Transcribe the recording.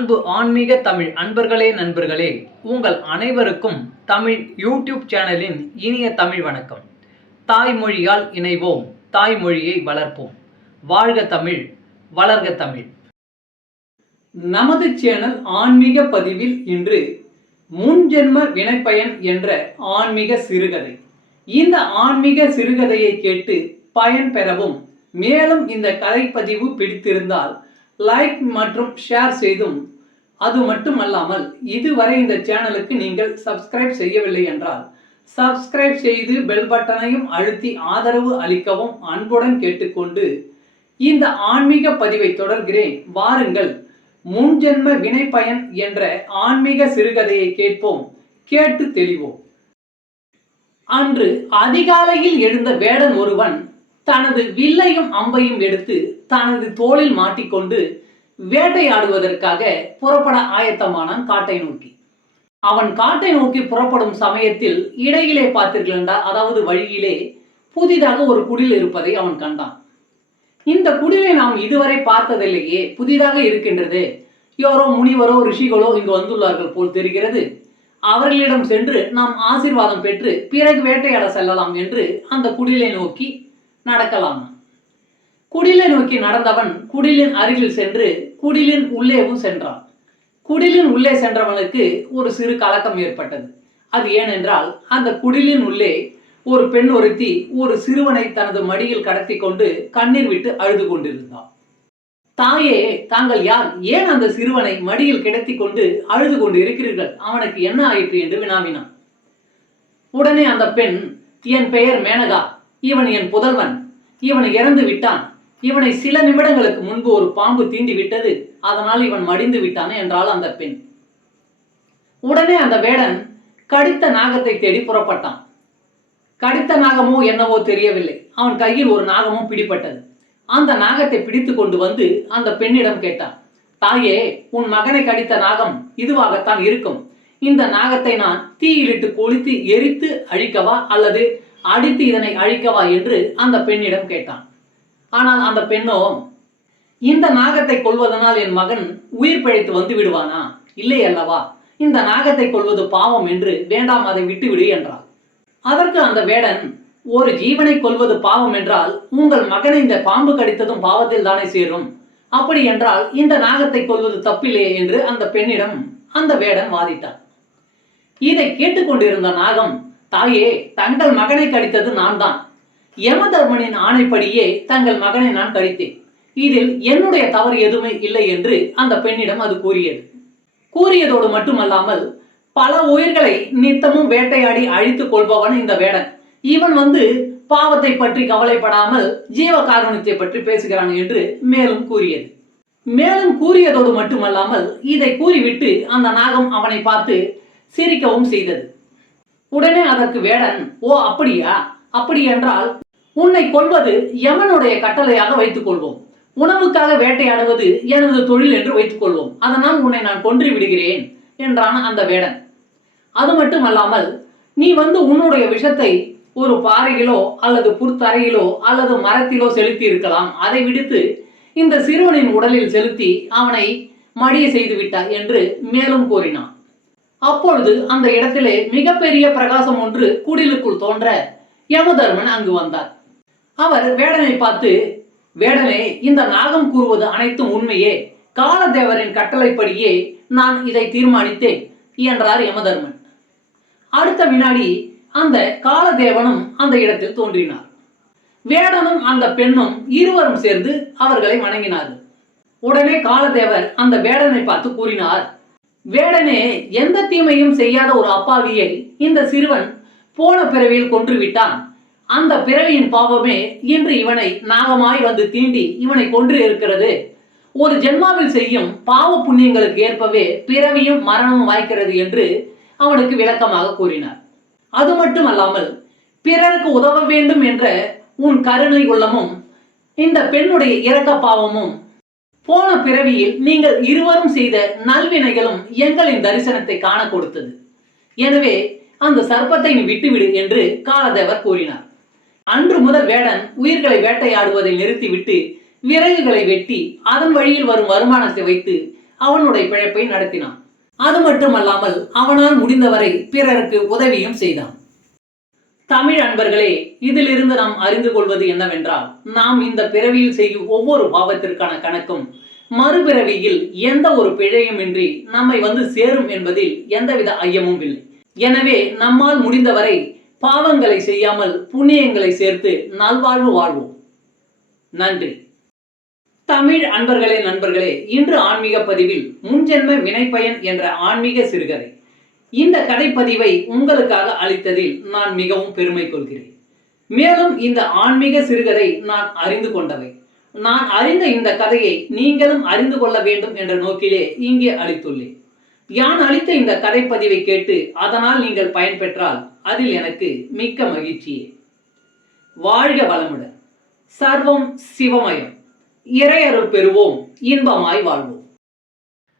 அன்பு ஆன்மீக தமிழ் அன்பர்களே நண்பர்களே உங்கள் அனைவருக்கும் தமிழ் யூடியூப் சேனலின் இனிய தமிழ் வணக்கம். தாய்மொழியால் இணைவோம் தாய்மொழியை வளர்ப்போம். வாழ்க தமிழ் வளர்க தமிழ். நமது சேனல் ஆன்மீக பதிவில் இன்று முன்ஜென்ம வினைப்பயன் என்ற ஆன்மீக சிறுகதை. இந்த ஆன்மீக சிறுகதையை கேட்டு பயன் பெறவும் மேலும் இந்த கதைப்பதிவு பிடித்திருந்தால் லைக் மற்றும் ஷேர் செய்தும் அது மட்டுமல்லாமல் இதுவரை இந்த சேனலுக்கு நீங்கள் சப்ஸ்கிரைப் செய்யவில்லை என்றால் சப்ஸ்கிரைப் செய்து பெல் பட்டனையும் அழுத்தி ஆதரவு அளிக்கவும் அன்புடன் கேட்டுக்கொண்டு இந்த ஆன்மீக பதிவை தொடர்கிறேன். வாருங்கள் முன்ஜென்ம வினை பயன் என்ற ஆன்மீக சிறுகதையை கேட்போம். கேட்டு தெளிவோம். அன்று அதிகாலையில் எழுந்த வேடன் ஒருவன் தனது வில்லையும் அம்பையும் எடுத்து தனது தோளில் மாட்டிக்கொண்டு வேட்டையாடுவதற்காக புறப்பட ஆயத்தமானான் காட்டை நோக்கி. அவன் காட்டை நோக்கி புறப்படும் சமயத்தில் இடையிலே பார்த்தீர்கள் என்றால் அதாவது வழியிலே புதிதாக ஒரு குடில் இருப்பதை அவன் கண்டான். இந்த குடிலை நாம் இதுவரை பார்த்ததில்லையே புதிதாக இருக்கின்றது. யாரோ முனிவரோ ரிஷிகளோ இங்கு வந்துள்ளார்கள் போல் தெரிகிறது. அவர்களிடம் சென்று நாம் ஆசிர்வாதம் பெற்று பிறகு வேட்டையாட செல்லலாம் என்று அந்த குடிலை நோக்கி நடக்கலாம். குடிலை நோக்கி நடந்தவன் குடிலின் அருகில் சென்று குடிலின் உள்ளேவும் சென்றான். குடிலின் உள்ளே சென்றவனுக்கு ஒரு சிறு கலக்கம் ஏற்பட்டது. அது ஏனென்றால் அந்த குடிலின் உள்ளே ஒரு பெண் ஒருத்தி ஒரு சிறுவனை தனது மடியில் கடத்தி கொண்டு கண்ணீர் விட்டு அழுது கொண்டிருந்தாள். தாயே தாங்கள் யார்? ஏன் அந்த சிறுவனை மடியில் கிடத்தி கொண்டு அழுது கொண்டு இருக்கிறீர்கள் அவனுக்கு என்ன ஆயிற்று என்று வினாவினான். உடனே அந்த பெண் என் பெயர் மேனகா. இவன் என் புதல்வன். இவன் இறந்து விட்டான். இவனை சில நிமிடங்களுக்கு முன்பு ஒரு பாம்பு தீண்டி விட்டது. அதனால் இவன் மடிந்து விட்டான் என்றாள் அந்த பெண். உடனே அந்த வேடன் கடித்த நாகத்தை தேடி புறப்பட்டான். கடித்த நாகமோ என்னவோ தெரியவில்லை. அவன் கையில் ஒரு நாகமும் பிடிபட்டது. அந்த நாகத்தை பிடித்து கொண்டு வந்து அந்த பெண்ணிடம் கேட்டான். தாயே உன் மகனை கடித்த நாகம் இதுவாகத்தான் இருக்கும். இந்த நாகத்தை நான் தீயிலிட்டு கொளுத்தி எரித்து அழிக்கவா அல்லது அடித்து இதனை அழிக்கவா என்று அந்த பெண்ணிடம் கேட்டான். ஆனால் அந்த பெண்ணோ இந்த நாகத்தை கொள்வதனால் என் மகன் உயிர் பிழைத்து வந்து விடுவானா? இல்லை அல்லவா? இந்த நாகத்தை கொள்வது பாவம் என்று வேண்டாம் அதை விட்டுவிடு என்றாள். அதற்கு அந்த வேடன் ஒரு ஜீவனை கொல்வது பாவம் என்றால் உங்கள் மகனை இந்த பாம்பு கடித்ததும் பாவத்தில் தானே சேரும்? அப்படி என்றால் இந்த நாகத்தை கொள்வது தப்பில்லையே என்று அந்த பெண்ணிடம் அந்த வேடன் வாதிட்டான். இதை கேட்டுக்கொண்டிருந்த நாகம் தாயே தங்கள் மகனை கடித்தது நான் தான் யமதர்மனின் ஆணைப்படியே தங்கள் மகனை நான் கடித்தேன். இதில் என்னுடைய தவறு எதுவுமே இல்லை என்று அந்த பெண்ணிடம் அது கூறியது. கூறியதோடு மட்டுமல்லாமல் பல உயிர்களை நித்தமும் வேட்டையாடி அழித்துக் கொள்பவன் இந்த வேடன். இவன் வந்து பாவத்தை பற்றி கவலைப்படாமல் ஜீவ காரணத்தை பற்றி பேசுகிறான் என்று மேலும் கூறியது. மேலும் கூறியதோடு மட்டுமல்லாமல் இதை கூறிவிட்டு அந்த நாகம் அவனை பார்த்து சிரிக்கவும் செய்தது. உடனே அதற்கு வேடன் ஓ அப்படியா? அப்படி என்றால் உன்னை கொள்வது யமனுடைய கட்டளையாக வைத்துக் கொள்வோம் உணவுக்காக வேட்டையாடுவது எனது தொழில் என்று வைத்துக் கொள்வோம் அதனால் உன்னை நான் கொன்று விடுகிறேன் என்றான் அந்த வேடன். அது மட்டுமல்லாமல் நீ வந்து உன்னுடைய விஷத்தை ஒரு பாறையிலோ அல்லது புற்தரையிலோ அல்லது மரத்திலோ செலுத்தி இருக்கலாம் அதை விடுத்து இந்த சிறுவனின் உடலில் செலுத்தி அவனை மடிய செய்து விட்டாய் என்று மேலும் கூறினான். அப்பொழுது அந்த இடத்திலே மிகப்பெரிய பிரகாசம் ஒன்று குடிலுக்குள் தோன்ற யமதர்மன் அங்கு வந்தார். அவர் வேடனை பார்த்து வேடனே இந்த நாகம் கூறுவது அனைத்தும் உண்மையே. காலதேவரின் கட்டளைப்படியே நான் இதை தீர்மானித்தேன் என்றார் யமதர்மன். அடுத்த வினாடி அந்த காலதேவனும் அந்த இடத்தில் தோன்றினார். வேடனும் அந்த பெண்ணும் இருவரும் சேர்ந்து அவர்களை வணங்கினார்கள். உடனே காலதேவர் அந்த வேடனை பார்த்து கூறினார் வேடனே எந்த தீமையும் செய்யாத ஒரு அப்பாவியை இந்த சிறுவன் போன பிறவியில் கொன்று விட்டான் அந்த பிறவியின் பாவமே இன்று இவனை நாகமாய் வந்து தீண்டி இவனை கொன்று இருக்கிறது. ஒரு ஜென்மாவில் செய்யும் பாவ புண்ணியங்களுக்கு ஏற்பவே பிறவியும் மரணமும் வாய்க்கிறது என்று அவனுக்கு விளக்கமாக கூறினார். அது மட்டுமல்லாமல் பிறருக்கு உதவ வேண்டும் என்ற உன் கருணை உள்ளமும் இந்த பெண்ணுடைய இறக்க பாவமும் போன பிறவியில் நீங்கள் இருவரும் செய்த நல்வினைகளும் எங்களின் தரிசனத்தை காண கொடுத்தது. எனவே அந்த சர்ப்பத்தை நீ விட்டுவிடு என்று காலதேவர் கூறினார். அன்று முதல் வேடன் உயிர்களை வேட்டையாடுவதை நிறுத்திவிட்டு விறகுகளை வெட்டி அதன் வழியில் வரும் வருமானத்தை வைத்து அவனுடைய பிழைப்பை நடத்தினான். அது மட்டுமல்லாமல் அவனால் முடிந்தவரை பிறருக்கு உதவியும் செய்தான். தமிழ் அன்பர்களே இதிலிருந்து நாம் அறிந்து கொள்வது என்னவென்றால் நாம் இந்த பிறவியில் செய்யும் ஒவ்வொரு பாவத்திற்கான கணக்கும் மறுபிறவியில் எந்த ஒரு பிழையுமின்றி நம்மை வந்து சேரும் என்பதில் எந்தவித ஐயமும் இல்லை. எனவே நம்மால் முடிந்தவரை பாவங்களை செய்யாமல் புண்ணியங்களை சேர்த்து நல்வாழ்வு வாழ்வோம். நன்றி. தமிழ் அன்பர்களே நண்பர்களே இன்று ஆன்மீக பதிவில் முன்ஜென்ம வினைப்பயன் என்ற ஆன்மீக சிறுகதை. இந்த கதைப்பதிவை உங்களுக்காக அளித்ததில் நான் மிகவும் பெருமை கொள்கிறேன். மேலும் இந்த ஆன்மீக சிறுகதை நான் அறிந்து கொண்டவை. நான் அறிந்த இந்த கதையை நீங்களும் அறிந்து கொள்ள வேண்டும் என்ற நோக்கிலே இங்கே அளித்துள்ளேன். யான் அளித்த இந்த கதைப்பதிவை கேட்டு அதனால் நீங்கள் பயன்பெற்றால் அதில் எனக்கு மிக்க மகிழ்ச்சியே. வாழ்க வளமுடன். சர்வம் சிவமயம். இறையருள் பெறுவோம். இன்பமாய் வாழ்வோம்.